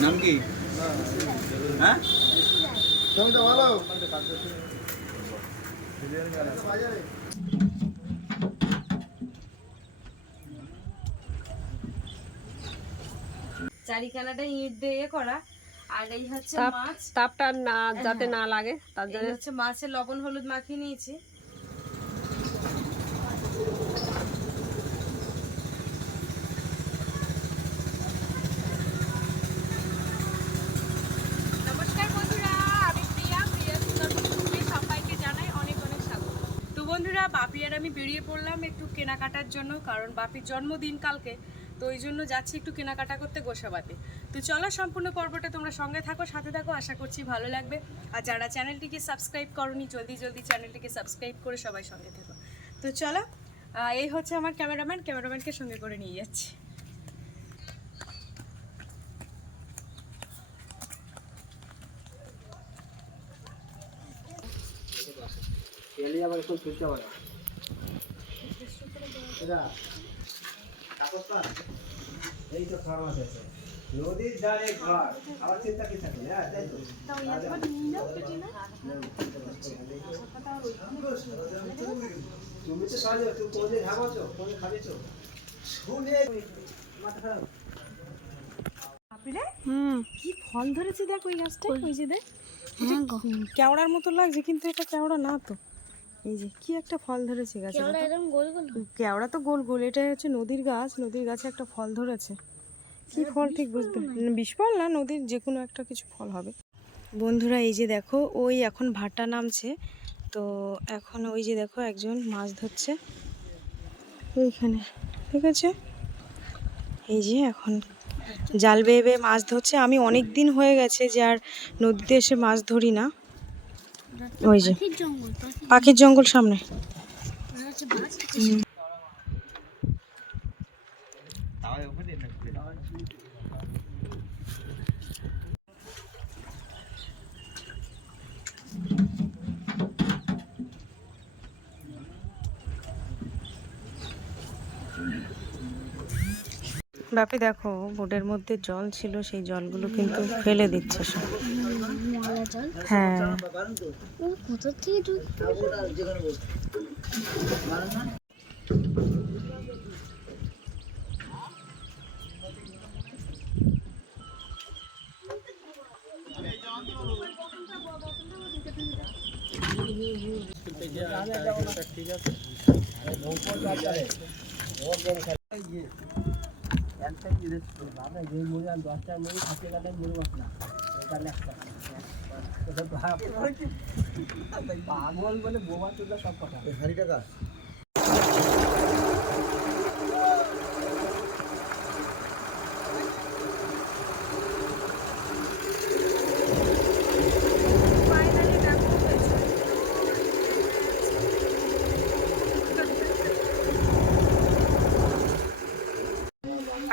নাম কি? হ্যাঁ? ভালো? চারিখানাটা ইট দিয়ে করা আর এই হচ্ছে মাছ। তাপটা না যাতে না লাগে তার জন্য হচ্ছে মাছের লবণ হলুদ মাখিয়ে নিয়েছি নমস্কার বন্ধুরা আমি প্রিয়া প্রিয়া সুন্দর কুটুম্বে সবাইকে জানাই অনেক অনেক স্বাগত তো বন্ধুরা বাপি আর আমি বেরিয়ে পড়লাম একটু কেনাকাটার জন্য, কারণ বাপির জন্মদিন কালকে, তো ওই জন্য যাচ্ছি একটু কেনাকাটা করতে গোসাবাতে। তো চলো সম্পূর্ণ পর্বটা তোমরা সঙ্গে থাকো, সাথে থাকো, আশা করছি ভালো লাগবে। আর যারা চ্যানেলটিকে সাবস্ক্রাইব করনি, জলদি জলদি চ্যানেলটিকে সাবস্ক্রাইব করে সবাই সঙ্গে থেকো। তো চলো এই হচ্ছে আমার ক্যামেরাম্যান, ক্যামেরাম্যানকে সঙ্গে করে নিয়ে যাচ্ছি। আবার একটু ছুটতে পারে এটা কাপড়টা এই তো খাওয়া আছে। নদীর ধারে ঘর। আবার চিন্তা কি থাকে? হ্যাঁ তাই তো। তুমি তো সহজ তুমি কোনদিন ঘামাছো কোনদিন খাবেছো শুনে মাথা খারাপ। কি ফল ধরেছে দেখ ওই গাছটা ওই যে দেখ। কেওড়ার মতো লাগছে কিন্তু এটা কেওড়া না তো। এই যে কি একটা ফল ধরেছে গাছে কেওড়া তো গোল গোল এটা হচ্ছে নদীর গাছ নদীর গাছে একটা ফল ধরেছে। কি ফল ঠিক বুঝতে না, বিষ ফল না নদীর যে কোনো একটা কিছু ফল হবে। বন্ধুরা এই যে দেখো ওই এখন ভাটা নামছে। তো এখন ওই যে দেখো একজন মাছ ধরছে। ওইখানে ঠিক আছে? এই যে এখন জাল বেয়ে বেয়ে মাছ ধরছে। আমি অনেক দিন হয়ে গেছে যে আর নদীতে এসে মাছ ধরি না। ওই যে। পাখির জঙ্গল সামনে। বাপি দেখো বোটের মধ্যে জল ছিল সেই জলগুলো কিন্তু ফেলে দিচ্ছে সব। হ্যাঁ। পাগল বলে বোমা তুললে সব কথা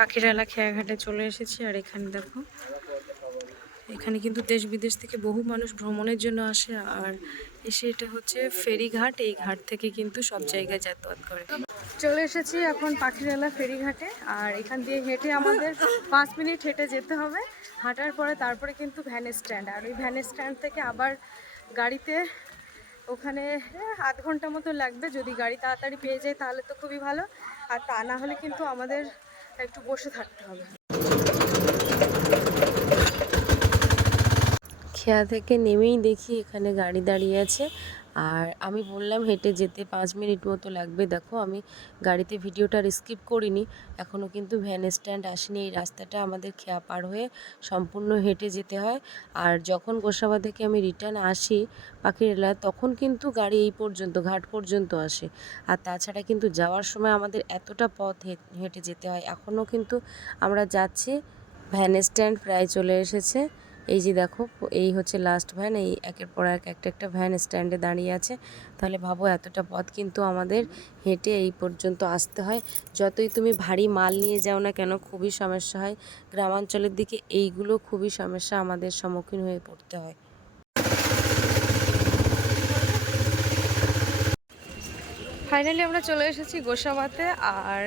পাখিরালা খেয়াঘাটে চলে এসেছি, আর এখানে দেখো, এখানে কিন্তু দেশ বিদেশ থেকে বহু মানুষ ভ্রমণের জন্য আসে, আর এসে এটা হচ্ছে ফেরিঘাট, এই ঘাট থেকে কিন্তু সব জায়গায় যাতায়াত করে। চলে এসেছি এখন পাখিরালা ফেরিঘাটে, আর এখান দিয়ে হেঁটে আমাদের পাঁচ মিনিট হেঁটে যেতে হবে, হাঁটার পরে তারপরে কিন্তু ভ্যান স্ট্যান্ড, আর ওই ভ্যান স্ট্যান্ড থেকে আবার গাড়িতে ওখানে আধ ঘণ্টা মতো লাগবে, যদি গাড়ি তাড়াতাড়ি পেয়ে যায় তাহলে তো খুবই ভালো, আর তা না হলে কিন্তু আমাদের একটু বসে থাকতে হবে। খেয়া থেকে নেমেই দেখি এখানে গাড়ি দাঁড়িয়ে আছে। আর আমি বললাম হেঁটে যেতে পাঁচ মিনিট মতো লাগবে। দেখো, আমি গাড়িতে ভিডিওটা স্কিপ করিনি। এখনও কিন্তু ভ্যান স্ট্যান্ড আসেনি। এই রাস্তাটা আমাদের খেয়া পার হয়ে সম্পূর্ণ হেঁটে যেতে হয়। আর যখন গোসাবা থেকে আমি রিটার্ন আসি পাখিরালা তখন কিন্তু গাড়ি এই পর্যন্ত, ঘাট পর্যন্ত আসে। আর তাছাড়া কিন্তু যাওয়ার সময় আমাদের এতটা পথ হেঁটে যেতে হয়। এখনও কিন্তু আমরা যাচ্ছি, ভ্যান স্ট্যান্ড প্রায় চলে এসেছে। এই যে দেখো, এই হচ্ছে লাস্ট ভ্যান এই একের পর এক একটা একটা ভ্যান স্ট্যান্ডে দাঁড়িয়ে আছে। তাহলে ভাবো এতটা পথ কিন্তু আমাদের হেঁটে এই পর্যন্ত আসতে হয়। যতই তুমি ভারী মাল নিয়ে যাও না কেন, খুবই সমস্যা হয়। গ্রামাঞ্চলের দিকে এইগুলো খুবই সমস্যা আমাদের সম্মুখীন হয়ে পড়তে হয়। ফাইনালি আমরা চলে এসেছি গোসাবাতে, আর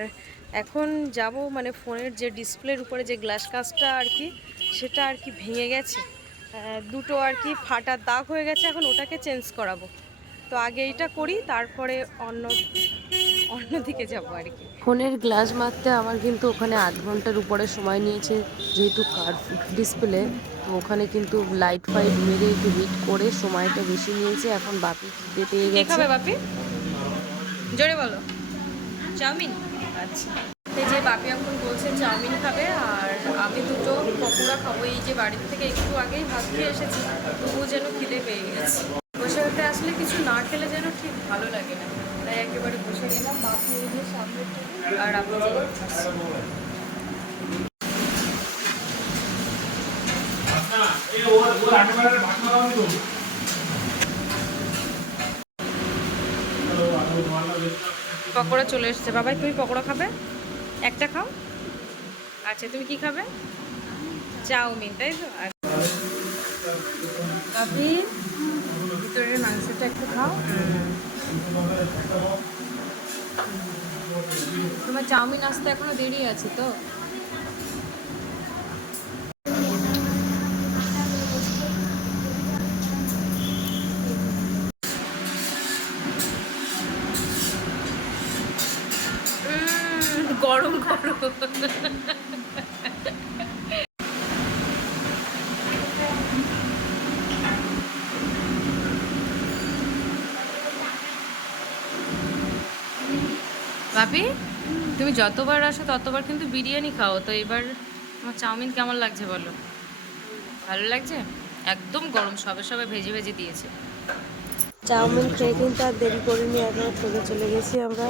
এখন যাব মানে ফোনের যে ডিসপ্লের উপরে যে গ্লাস কাজটা আর কি সেটা আর কি ভেঙে গেছে। দুটো আর কি ফাটার দাগ হয়ে গেছে এখন ওটাকে চেঞ্জ করাবো। তো আগে এইটা করি তারপরে অন্য অন্যদিকে যাব আর কি। ফোনের গ্লাস মারতে আমার কিন্তু ওখানে আধ ঘণ্টার উপরে সময় নিয়েছে যেহেতু ডিসপ্লে তো ওখানে কিন্তু লাইট ফাইট মেরে একটু হিট করে সময়টা বেশি নিয়েছে এখন বাপি খিদে পেয়ে কি গেছে। খাবে বাপি? জোরে বলো। চাউমিন? আচ্ছা। যে বাপি এখন বলছে চাউমিন খাবে, আর আমি দুটো পকোড়া খাব। এই যে বাড়ির থেকে একটু আগেই ভাত খেয়ে এসেছি, তবুও যেন খিদে পেয়ে গেছি। বসে হতে আসলে কিছু না খেলে যেন ঠিক ভালো লাগে না। তাই একেবারে বসে গেলাম বাপি এই সামনে আর খাচ্ছি। পকোড়া চলে এসেছে। বাবাই, তুমি পকোড়া খাবে? একটা খাও। আচ্ছা তুমি কি খাবে? চাউমিন, তাই তো। বাপি ভিতরের মাংসটা একটু খাও। তোমার চাউমিন আসতে এখনও দেরি আছে তো? বাপি, তুমি যতবার আসো ততবার কিন্তু বিরিয়ানি খাও, তো এবার আমার চাউমিন কেমন লাগছে বলো? ভালো লাগছে? একদম গরম, সবে সবে ভেজে ভেজে দিয়েছে। চাউমিন খেয়ে কিন্তু আর দেরি করিনি, এখন চলে চলে গেছি আমরা।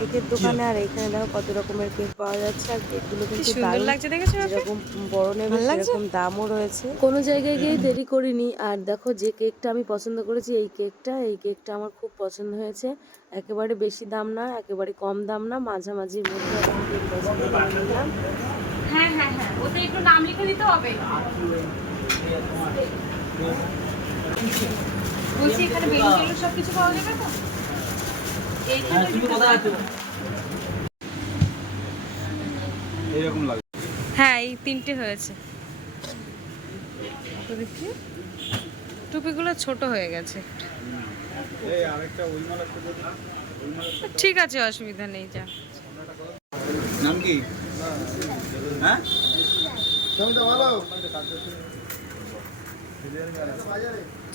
কেকের দোকানে আর এখানে দেখো কত রকমের কেক পাওয়া যাচ্ছে আর কেকগুলো কিন্তু সুন্দর দারুণ লাগছে দেখেছ বাপি যেরকম বড় নেবে ভালো লাগছে? সেরকম দামও রয়েছে। কোনো জায়গায় গিয়ে দেরি করিনি আর দেখো যে কেকটা আমি পছন্দ করেছি এই কেকটা এই কেকটা আমার খুব পছন্দ হয়েছে। একেবারে বেশি দাম না একেবারে কম দাম না মাঝামাঝির মধ্যে আমি কেক পছন্দ করে নিলাম। হ্যাঁ হ্যাঁ হ্যাঁ ওতে একটু নাম লিখে দিতে হবে। বলছি এখানে বেলুন সব কিছু পাওয়া যাবে তো এইখানে তুমি কোথায় আছো এরকম লাগে হ্যাঁ এই তিনটে হয়েছে। টুপিগুলো ছোট হয়ে গেছে। এই আরেকটা ওই মালা করে দিন। ওই মালা ঠিক আছে অসুবিধা নেই যা। নাম কি? হ্যাঁ?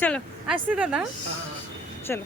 চলো আসছি দাদা। চলো।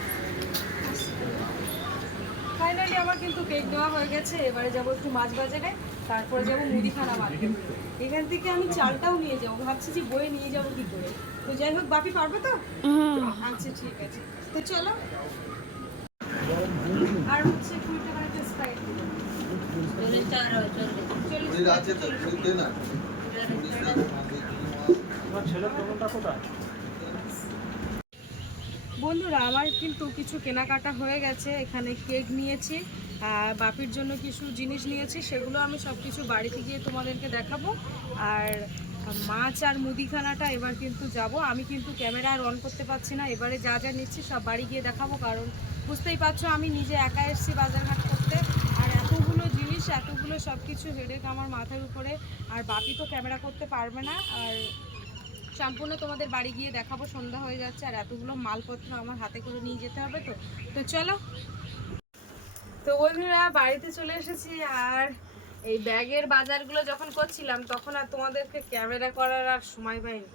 ফাইনালি আমার কিন্তু কেক দেওয়া হয়ে গেছে এবারে যাব একটু মাছ বাজারে তারপরে যাব মুদিখানা মার্কেট এখান থেকে আমি চালটাও নিয়ে যাব ভাবছি যে বয়ে নিয়ে যাব কি করে। তো যাই হোক বাপি পারবে তো? আচ্ছা ঠিক আছে। তো চলো। আর হচ্ছে কুড়ি টাকার একটা স্প্রাইট বন্ধুরা, আমার কিন্তু কিছু কেনাকাটা হয়ে গেছে। এখানে কেক নিয়েছি বাপির জন্য কিছু জিনিস নিয়েছি, সেগুলো আমি সব কিছু বাড়িতে গিয়ে তোমাদেরকে দেখাবো। আর মাছ আর মুদিখানাটা এবার কিন্তু যাব। আমি কিন্তু ক্যামেরা আর অন করতে পারছি না, এবারে যা যা নিচ্ছি সব বাড়ি গিয়ে দেখাবো, কারণ বুঝতেই পারছ আমি নিজে একা এসেছি বাজারঘাট করতে। আর এতগুলো জিনিস, এতগুলো সব কিছু হেডেক আমার মাথার উপরে। আর বাপি তো ক্যামেরা করতে পারবে না, আর সম্পূর্ণ তোমাদের বাড়ি গিয়ে দেখাবো, সন্ধ্যা হয়ে যাচ্ছে আর এতগুলো মালপত্র আমার হাতে করে নিয়ে যেতে হবে তো। তো চলো। তো বন্ধুরা, বাড়িতে চলে এসেছি আর এই ব্যাগের বাজারগুলো যখন করছিলাম, তখন আর তোমাদেরকে ক্যামেরা করার আর সময় পাইনি।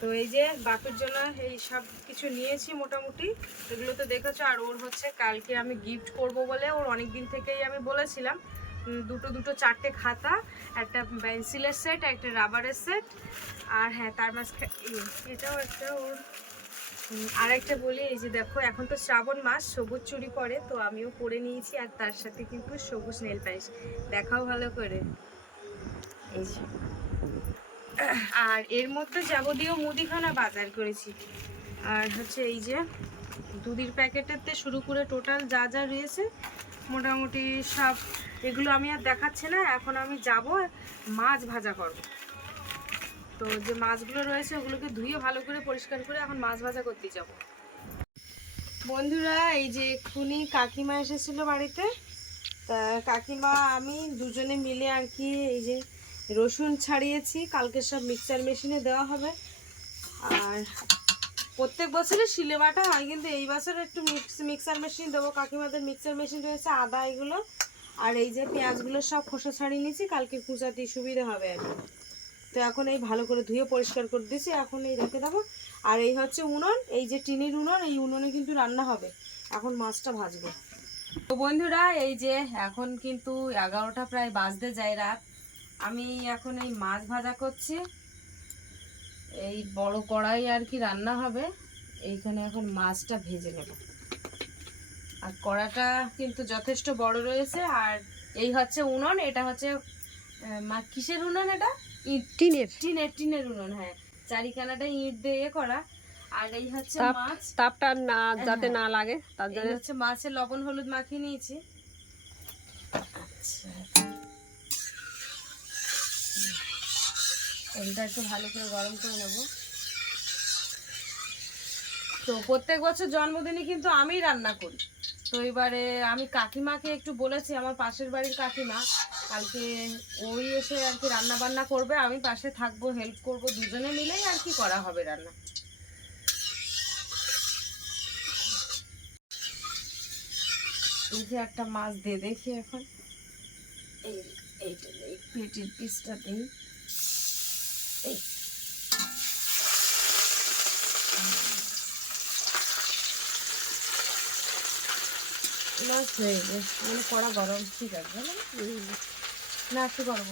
তো এই যে বাপের জন্য এই সব কিছু নিয়েছি মোটামুটি। এগুলো তো দেখেছ, আর ওর হচ্ছে কালকে আমি গিফট করব বলে ওর অনেক দিন থেকেই আমি বলেছিলাম। দুটো দুটো, চারটে খাতা, একটা পেন্সিলের সেট, একটা রাবারের সেট, আর হ্যাঁ তার মাঝখানে এটাও একটা ওর আর একটা বলি, এই যে দেখো, এখন তো শ্রাবণ মাস, সবুজ চুরি পরে, তো আমিও পরে নিয়েছি, আর তার সাথে কিন্তু সবুজ নেল পালিশ দেখাও ভালো করে। এই যে। আর এর মধ্যে যাবতীয় মুদিখানা বাজার করেছি। আর হচ্ছে এই যে, দুধের প্যাকেটেতে শুরু করে টোটাল যা যা রয়েছে মোটামুটি সব, এগুলো আমি আর দেখাচ্ছি না, এখন আমি যাব মাছ ভাজা করব। তো যে মাছগুলো রয়েছে, ওগুলোকে ধুয়ে ভালো করে পরিষ্কার করে এখন মাছ ভাজা করতে যাব। বন্ধুরা, এই যে এক্ষুনি কাকিমা এসেছিল বাড়িতে। তা কাকিমা, আমি দুজনে মিলে আর কি এই যে রসুন ছাড়িয়েছি, কালকে সব মিক্সচার মেশিনে দেওয়া হবে। আর প্রত্যেক বছরে শিলে বাটা হয়, কিন্তু এই বছর একটু মিক্স মিক্সার মেশিন দেবো। কাকিমাদের মিক্সার মেশিন রয়েছে, আদা এগুলো। আর এই যে পেঁয়াজগুলো সব খোসা ছাড়িয়ে নিয়েছি, কালকে কুচাতে সুবিধা হবে আর তো এখন এই ভালো করে ধুয়ে পরিষ্কার করে দিয়েছি, এখন এই রেখে দেবো। আর এই হচ্ছে উনুন, এই যে টিনের উনুন, এই উনুনে কিন্তু রান্না হবে। এখন মাছটা ভাজবো। তো বন্ধুরা, এই যে এখন কিন্তু এগারোটা প্রায় বাজতে যায় রাত। আমি এখন এই মাছ ভাজা করছি। এই বড় কড়াই আর কি রান্না হবে। এইখানে এখন মাছটা ভেজে নেব। আর কড়াটা কিন্তু যথেষ্ট বড় রয়েছে। আর এই হচ্ছে উনুন এটা হচ্ছে মা কিসের উনুন এটা? ইট। টিনের। টিনের টিনের উনুন হ্যাঁ। চারিখানাটা ইট দিয়ে করা। আর এই হচ্ছে মাছ। তাপটা না যাতে হ্যাঁ। না লাগে তার জন্য হচ্ছে মাছের লবণ হলুদ মাখিয়ে নিয়েছি। আচ্ছা। তেলটা একটু ভালো করে গরম করে নেব। তো প্রত্যেক বছর জন্মদিনে কিন্তু আমি রান্না করি। তো এবারে আমি কাকিমাকে একটু বলেছি, আমার পাশের বাড়ির কাকিমা, কালকে ওই এসে আর কি রান্না বান্না করবে, আমি পাশে থাকব হেল্প করব, দুজনে মিলেই আর কি করা হবে রান্না। একটা মাছ দিয়ে দেখি এখন। এই, এইটা এই পেটির পিসটা দিই। এই মাছ হয়ে গেছে মানে কড়া গরম ঠিক আছে না? একটু গরম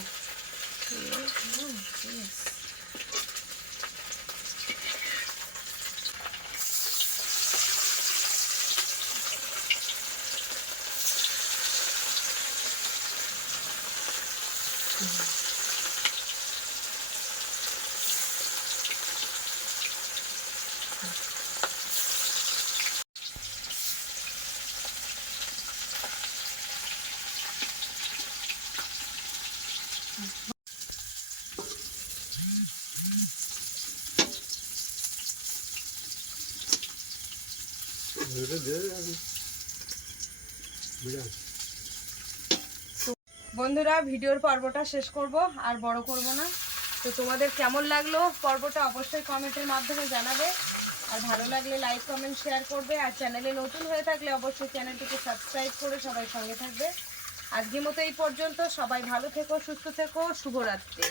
বন্ধুরা, ভিডিওর পর্বটা শেষ করব, আর বড় করব না। তো তোমাদের কেমন লাগল? পর্বটা অবশ্যই কমেন্টের মাধ্যমে জানাবে। আর ভালো লাগলে লাইক কমেন্ট শেয়ার করবে। আর চ্যানেলে নতুন হয়ে থাকলে অবশ্যই চ্যানেলটিকে সাবস্ক্রাইব করে সবাই সঙ্গে থাকবে। আজকের মতো এই পর্যন্ত। সবাই ভালো থেকো, সুস্থ থেকো। শুভরাত্রি।